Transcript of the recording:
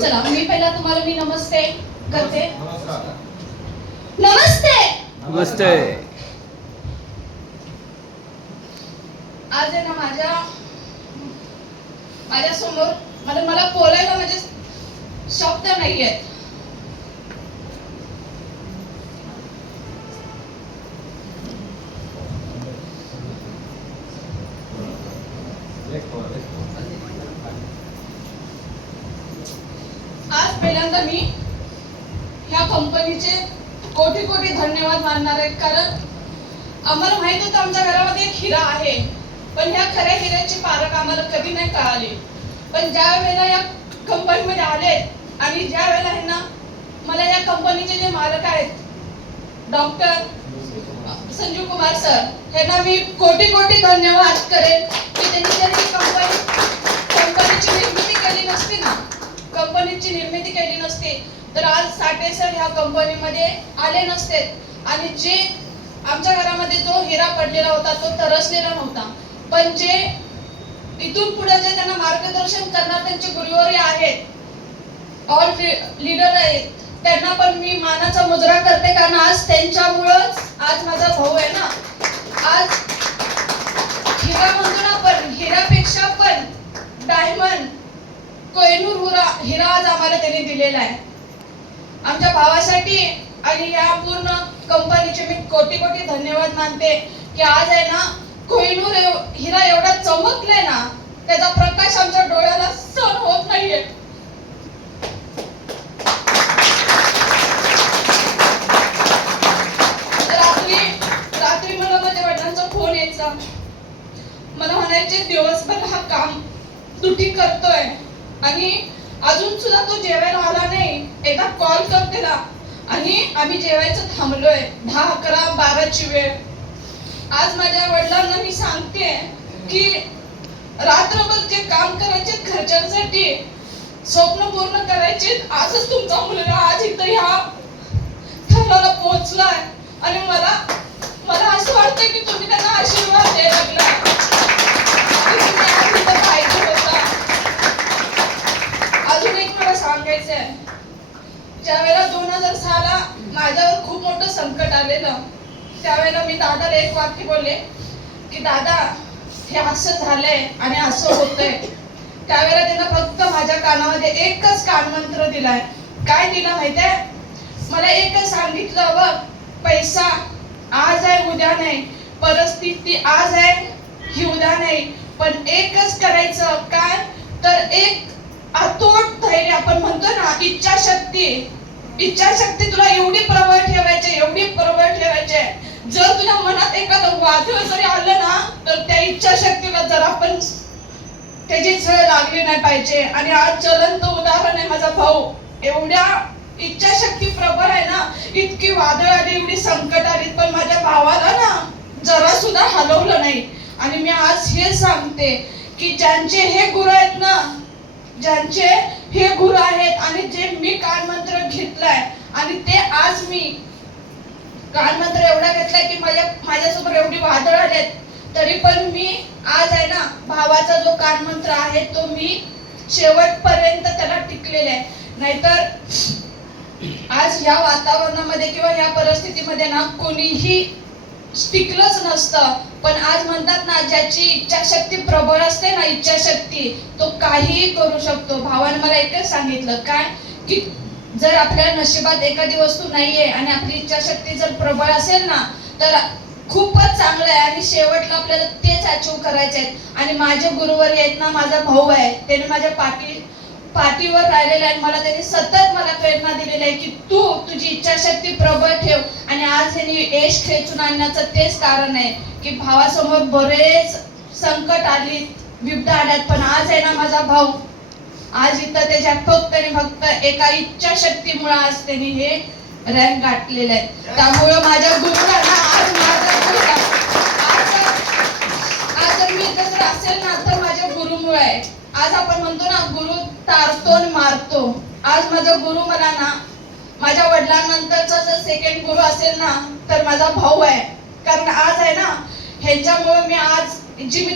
चला मी पहिला तुम्हाला नमस्ते करते. नमस्ते. नमस्ते. आज आहे ना माझ्या समोर मला बोलायला म्हणजे शब्द नाहीयेत. आज पहिल्यांदा मी ह्या कंपनीचे कोटी कोटी धन्यवाद मानणार आहे. कारण आम्हाला माहित होतं आमच्या घरामध्ये एक हिरा आहे, पण ह्या खऱ्या हिऱ्याची पारख आम्हाला कधी नाही कळाली. पण ज्या वेळेला या कंपनीमध्ये आले आणि ज्या वेळेला आहे ना मला या कंपनीचे जे मालक आहेत डॉक्टर संजीव कुमार सर, ह्यांना मी कोटी कोटी धन्यवाद करेन की त्यांनी जर ही कंपनीची निर्मिती केली नसती ना, कंपनीची निर्मिती केली नसती तर आज साठे सर ह्या कंपनीमध्ये आले नसते आणि जे आमच्या घरामध्ये जो हिरा पडलेला होता तो तरसलेला नव्हता. पण जे इथून पुढे जे त्यांना मार्गदर्शन करणार त्यांचे गुरुवर्य आहेत, ऑल लीडर आहेत, त्यांना पण मी मानाचा मुजरा करते. कारण आज त्यांच्यामुळेच आज माझा भाऊ आहे ना. आज हिरा म्हणतो ना, पण हिरापेक्षा पण डायमंड कोहिनूर हिरा आज आम्हाला त्यांनी दिलेला आहे आमच्या भावासाठी. आणि या पूर्ण कंपनीचे मी कोटी कोटी धन्यवाद मानते की आज आहे ना कोहिनूर हिरा एवढा चमकलाय ना, त्याचा प्रकाश आमच्या डोळ्याला सहन होत नाहीये. रात्री मला माझ्या वडिलांचा फोन यायचा, मला म्हणायचे दिवसभर हा काम दुटी करतोय आणि अजून सुद्धा तो जेवायला आला नाही, एकदा कॉल कर त्याला. आणि आम्ही जेवायचं थांबलोय 10, 11, 12ची वेळ. आज माझ्या वडिलांना मी सांगते की रात्रभर जे काम करायचे घरच्यांसाठी, स्वप्न पूर्ण करायचे, आजच तुमचा मुलगा आज इथं ह्या थराला पोहोचलाय. आणि मला असं वाटतं की तुम्ही त्यांना आशीर्वाद द्यायला लागलाय. अजून एक मला सांगायचं आहे, ज्यावेळेला 2006ला माझ्यावर खूप मोठं संकट आलेलं, त्यावेळेला मी दादाला एक वाक्य बोलले की दादा हे असं झालंय आणि असं होतंय. त्यावेळेला त्यांना फक्त माझ्या कानामध्ये एकच कानमंत्र दिलाय. काय दिला माहितीये? मला एकच सांगितलं, बघ पैसा आज आहे उद्या नाही, परिस्थिती आज आहे ही उद्या नाही, पण एकच करायचं. काय तर एक अतोट धैर्य, आपण म्हणतो ना इच्छाशक्ती तुला एवढी प्रबळ ठेवायची, एवढी प्रबळ ठेवायची. जर तुझ्या मनात एखादं वादळ जरी आलं ना तर त्या इच्छाशक्तीला जर आपण त्याची झळ लागली नाही पाहिजे. आणि आज ज्वलंत उदाहरण आहे माझा भाऊ. एवढ्या इच्छाशक्ती प्रबळ आहे ना, इतकी वादळ आली, एवढी संकट आली, पण माझ्या भावाला ना जरा सुद्धा हलवलं नाही. आणि मी आज हे सांगते की ज्यांचे हे गुरु आहेत ना, ज्यांचे हे गुरु आहेत आणि जे मी कानमंत्र घेतलाय आणि ते आज मी कानमंत्र एवढा घेतलाय की माझ्यासमोर एवढी वादळ आलेत तरी पण मी आज आहे ना भावाचा जो कानमंत्र आहे तो मी शेवटपर्यंत त्याला टिकलेला आहे. नाहीतर आज या वातावरणामध्ये किंवा या परिस्थितीमध्ये ना कोणीही टिकलंच नसतं. पण आज म्हणतात ना, ज्याची इच्छाशक्ती प्रबळ असते ना, इच्छाशक्ती, तो काहीही करू शकतो. भावाने मला एकच सांगितलं, काय की जर आपल्या नशिबात एखादी वस्तू नाहीये आणि आपली इच्छाशक्ती जर प्रबळ असेल ना तर खूपच चांगलं आहे आणि शेवटला आपल्याला तेच अचीव करायचे आहेत. आणि माझे गुरुवर आहेत ना, माझा भाऊ आहे, त्याने माझ्या पाठीवर राहिलेला आहे. मला त्यांनी सतत मला प्रेरणा दिलेली आहे की तू तुझी इच्छाशक्ती प्रबळ ठेव. आणि आज ह्यांनी यश खेचून आणण्याचं तेच कारण आहे की भावासमोर बरेच संकट आली, बिबटा आल्यात, पण आज आहे ना माझा भाऊ आज इथं त्याच्या फक्त एका इच्छाशक्तीमुळे आज त्यांनी हे रँक गाठलेलं आहे. त्यामुळे माझ्या गुरुला आज जर मी इथं जर असेल ना तर माझ्या गुरुमुळे आहे. आज आपण म्हणतो ना, गुरु तारतो आणि मारतो. आज माझा गुरु मला ना, माझ्या वडिलांनंतरचा जर सेकंड गुरु असेल ना तर माझा भाऊ आहे. कारण आज आहे ना, ह्यांच्यामुळे मी आज जी मी